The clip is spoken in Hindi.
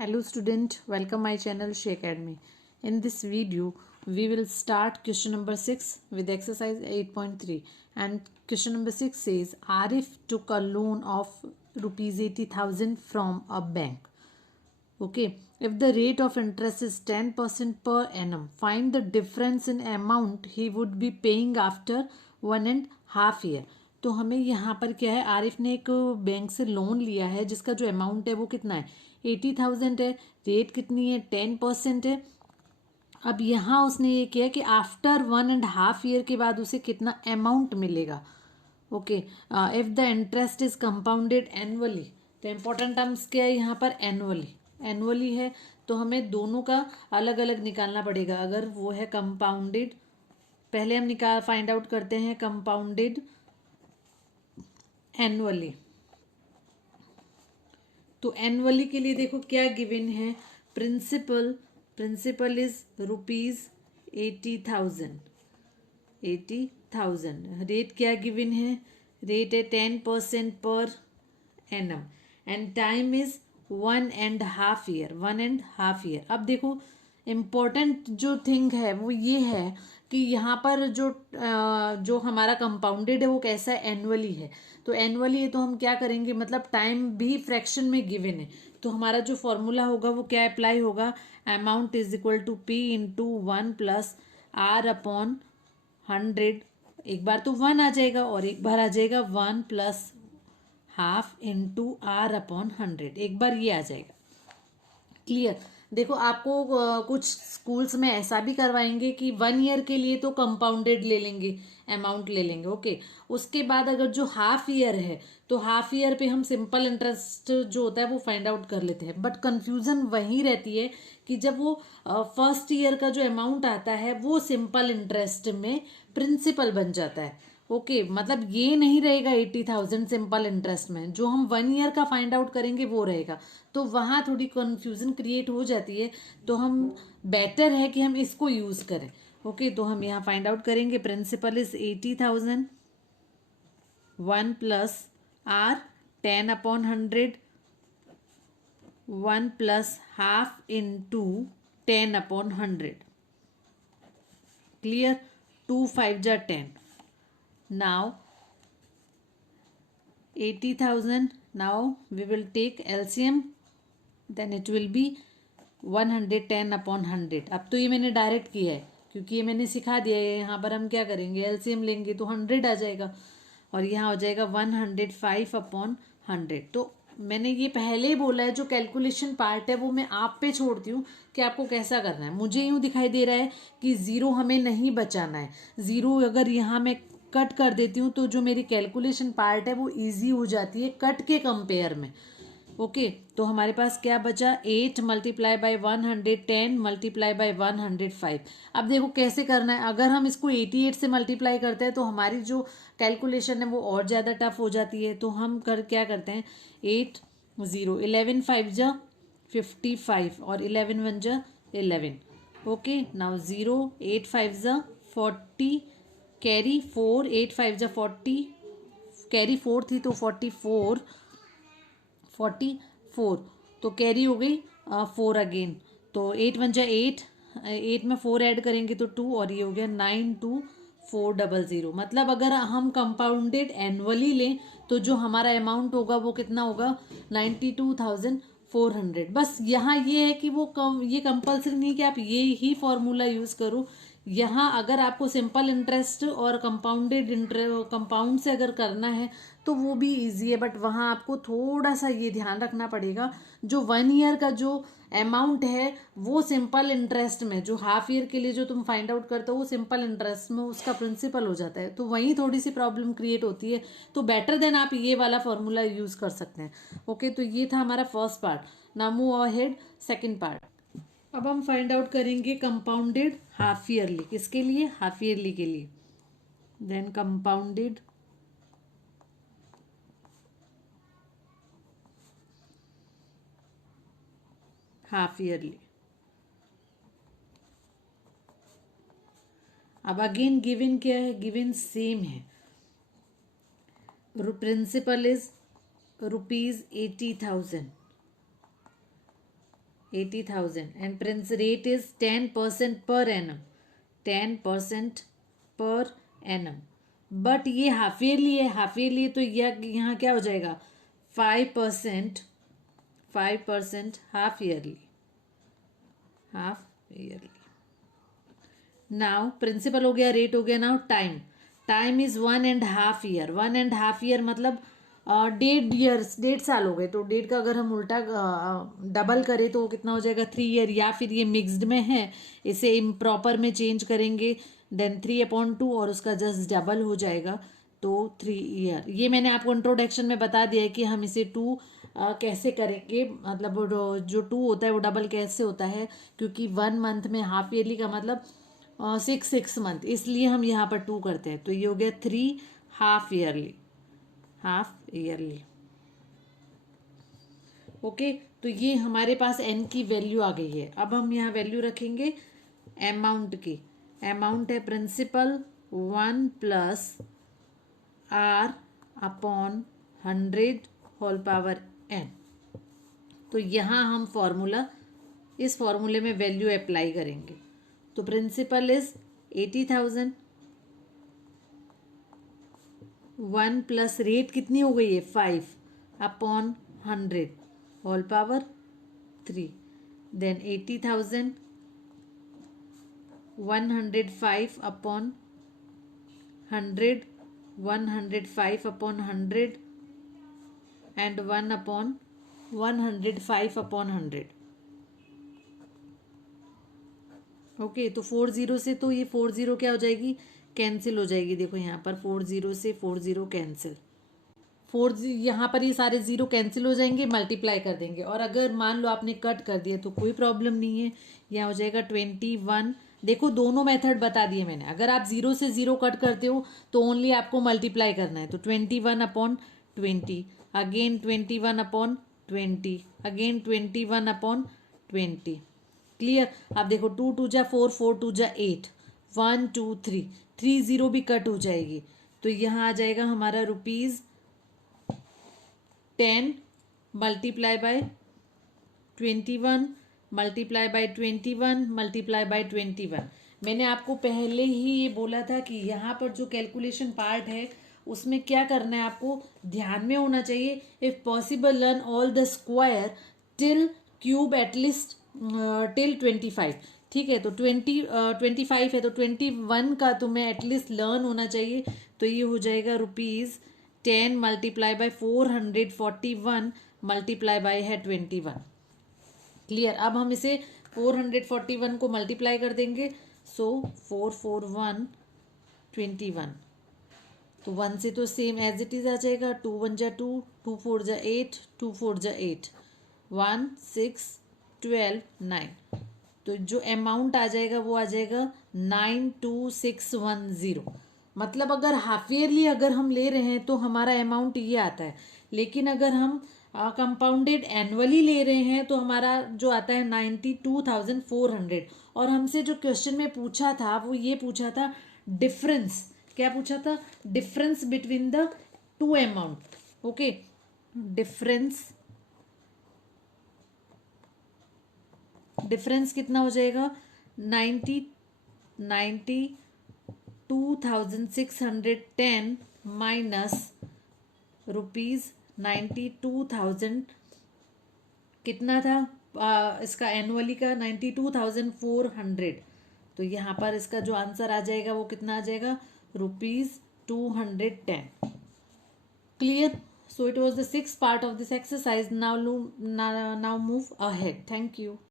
Hello student, welcome my channel She Academy. In this video, we will start question number 6 with exercise 8.3 and question number 6 says Arif took a loan of rupees 80,000 from a bank. Okay, if the rate of interest is 10% per annum, find the difference in amount he would be paying after 1.5 year. तो हमें यहाँ पर क्या है, आरिफ ने एक बैंक से लोन लिया है जिसका जो अमाउंट है वो कितना है 80,000 है, रेट कितनी है 10% है. अब यहाँ उसने ये किया कि आफ्टर 1.5 ईयर के बाद उसे कितना अमाउंट मिलेगा. Okay, if the interest is compounded annually, तो इम्पोर्टेंट टर्म्स क्या है यहाँ पर एनुअली है तो हमें दोनों का अलग अलग निकालना पड़ेगा. अगर वो है कंपाउंडेड, पहले हम फाइंड आउट करते हैं कंपाउंडेड एनुअली. तो एनुअली के लिए देखो क्या गिवन है, प्रिंसिपल इज रुपीज 80,000. रेट क्या गिवन है, रेट है 10% per annum and time is 1.5 year. अब देखो इम्पोर्टेंट जो थिंग है वो ये है कि यहाँ पर जो हमारा कंपाउंडेड है वो कैसा है, एनुअली है. तो एनुअली है तो हम क्या करेंगे, मतलब टाइम भी फ्रैक्शन में गिवन है तो हमारा जो फॉर्मूला होगा वो क्या अप्लाई होगा, amount is equal to P into 1 plus R upon 100. एक बार तो 1 आ जाएगा और एक बार आ जाएगा 1 plus half into R upon 100. एक बार ये आ जाएगा. क्लियर. देखो आपको कुछ स्कूल्स में ऐसा भी करवाएंगे कि 1 ईयर के लिए तो कंपाउंडेड ले लेंगे, अमाउंट ले लेंगे. ओके, उसके बाद अगर जो हाफ ईयर है तो हाफ ईयर पे हम सिंपल इंटरेस्ट जो होता है वो फाइंड आउट कर लेते हैं. बट कंफ्यूजन वही रहती है कि जब वो फर्स्ट ईयर का जो अमाउंट आता है वो सिंपल इंटरेस्ट में प्रिंसिपल बन जाता है. ओके, मतलब ये नहीं रहेगा 80,000 सिंपल इंटरेस्ट में, जो हम 1 ईयर का फाइंड आउट करेंगे वो रहेगा. तो वहाँ थोड़ी कन्फ्यूज़न क्रिएट हो जाती है, तो हम बेटर है कि हम इसको यूज़ करें. ओके, तो हम यहाँ फाइंड आउट करेंगे principal is 80,000, 1 plus R 10 upon 100, 1 plus half into 10 upon 100. Clear. 2 5 जा 10. Now 80,000. Now we will take LCM. Then it will be 110 upon 100. अब तो ये मैंने डायरेक्ट किया है क्योंकि ये मैंने सिखा दिया है. यहाँ पर हम क्या करेंगे, LCM लेंगे तो 100 आ जाएगा और यहाँ हो जाएगा 105 अपॉन 100. तो मैंने ये पहले ही बोला है, जो कैलकुलेशन पार्ट है वो मैं आप पे छोड़ती हूँ कि आपको कैसा करना है. मुझे यूँ दिखाई दे रहा है कि ज़ीरो हमें नहीं बचाना है. ज़ीरो अगर यहाँ मैं कट कर देती हूँ तो जो मेरी कैलकुलेशन पार्ट है वो ईजी हो जाती है कट के कंपेयर में. ओके, तो हमारे पास क्या बचा, 8 मल्टीप्लाई बाई 110 मल्टीप्लाई बाई 105. अब देखो कैसे करना है, अगर हम इसको 88 से मल्टीप्लाई करते हैं तो हमारी जो कैलकुलेशन है वो और ज़्यादा टफ हो जाती है. तो हम क्या करते हैं, 11 5 जा 55 और 11 1 जा 11. ओके, नाउ 0 8 5 जा 40, कैरी 4, 8 5 जा 40, कैरी 4 थी तो 44 तो कैरी हो गई 4 अगेन. तो 8 1 जा 8, 8 में 4 ऐड करेंगे तो 2 और ये हो गया 92,400. मतलब अगर हम कंपाउंडेड एनुअली लें तो जो हमारा अमाउंट होगा वो कितना होगा, 92,400. बस यहाँ ये है कि ये कंपल्सरी नहीं कि आप ये ही फॉर्मूला यूज़ करो. यहाँ अगर आपको सिंपल इंटरेस्ट और कंपाउंड से अगर करना है तो वो भी इजी है. बट वहाँ आपको थोड़ा सा ये ध्यान रखना पड़ेगा, जो 1 ईयर का जो अमाउंट है वो सिंपल इंटरेस्ट में, जो हाफ ईयर के लिए जो तुम फाइंड आउट करते हो वो सिंपल इंटरेस्ट में उसका प्रिंसिपल हो जाता है. तो वहीं थोड़ी सी प्रॉब्लम क्रिएट होती है. तो बेटर देन आप ये वाला फॉर्मूला यूज़ कर सकते हैं. ओके, तो ये था हमारा first part. Now move ahead second part. अब हम फाइंड आउट करेंगे कंपाउंडेड हाफ ईयरली. किसके लिए, हाफ ईयरली के लिए. Then compounded half yearly. अब अगेन गिवन क्या है, गिवन सेम है. Principal is rupees 80,000. 80,000 and Prince rate is 10% per annum, 10% per annum. But ये हाफ ईयरली है, हाफ ईयरली तो यहाँ क्या हो जाएगा 5%, 5% half yearly, half yearly. Now principal हो गया, रेट हो गया. Now time, time is 1.5 year. 1.5 year मतलब 1.5 ईयर्स, 1.5 साल हो गए. तो 1.5 का अगर हम उल्टा डबल करें तो वो कितना हो जाएगा 3 ईयर. या फिर ये मिक्सड में है, इसे इम्प्रॉपर में चेंज करेंगे देन 3/2 और उसका जस्ट डबल हो जाएगा तो 3 ईयर. ये मैंने आपको इंट्रोडक्शन में बता दिया है कि हम इसे 2 कैसे करेंगे. मतलब जो 2 होता है वो डबल कैसे होता है, क्योंकि 1 मंथ में हाफ ईयरली का मतलब 6 मंथ, इसलिए हम यहाँ पर 2 करते हैं. तो ये हो गया 3 half yearly, half yearly. Okay, तो ये हमारे पास एन की वैल्यू आ गई है. अब हम यहाँ वैल्यू रखेंगे अमाउंट की. अमाउंट है principal 1 plus R upon 100 whole power N. तो यहाँ हम फॉर्मूला, इस फॉर्मूले में वैल्यू अप्लाई करेंगे. तो प्रिंसिपल इज 80,000, 1 प्लस रेट कितनी हो गई है 5 upon 100 whole power 3, then 80,000 105 upon 100, 105 upon 100 and 1 upon 105 upon 100. Okay, तो 40 से तो ये 40 क्या हो जाएगी, कैंसिल हो जाएगी. देखो यहाँ पर 40 से 40 कैंसिल, 4 यहाँ पर ये सारे ज़ीरो कैंसिल हो जाएंगे, मल्टीप्लाई कर देंगे. और अगर मान लो आपने कट कर दिया तो कोई प्रॉब्लम नहीं है, यहाँ हो जाएगा 21. देखो दोनों मेथड बता दिए मैंने. अगर आप 0 से 0 कट करते हो तो ओनली आपको मल्टीप्लाई करना है. तो 21 upon 20, again 21 upon 20, again 21 upon 20. Clear. आप देखो 2 2 जा 4, 4 2 जा 8, 1 2 3, 3 0 भी कट हो जाएगी. तो यहाँ आ जाएगा हमारा ₹10 multiply by 21 multiply by 21 multiply by 21. मैंने आपको पहले ही ये बोला था कि यहाँ पर जो कैलकुलेशन पार्ट है उसमें क्या करना है, आपको ध्यान में होना चाहिए. If possible learn all the square till cube at least till 25. ठीक है, तो 25 है तो 21 का तुम्हें एटलीस्ट लर्न होना चाहिए. तो ये हो जाएगा ₹10 मल्टीप्लाई बाय 441 मल्टीप्लाई बाय है 21. क्लियर. अब हम इसे 441 को मल्टीप्लाई कर देंगे. सो 441 21, तो 1 से तो सेम एज इट इज आ जाएगा. 2 1 जा 2, 2 4 जा 8, 2 4 जा 8, 1 6 12 9. तो जो अमाउंट आ जाएगा वो आ जाएगा 92610. मतलब अगर हाफ ईयरली अगर हम ले रहे हैं तो हमारा अमाउंट ये आता है. लेकिन अगर हम कंपाउंडेड एनुअली ले रहे हैं तो हमारा जो आता है 92,400. और हमसे जो क्वेश्चन में पूछा था वो ये पूछा था डिफरेंस. क्या पूछा था, difference between the 2 amount. Okay, difference कितना हो जाएगा 92,610 माइनस ₹92,000 कितना था इसका एनुअली का 92,400. तो यहाँ पर इसका जो आंसर आ जाएगा वो कितना आ जाएगा ₹210. Clear. So it was the 6th part of this exercise. Now move ahead. Thank you.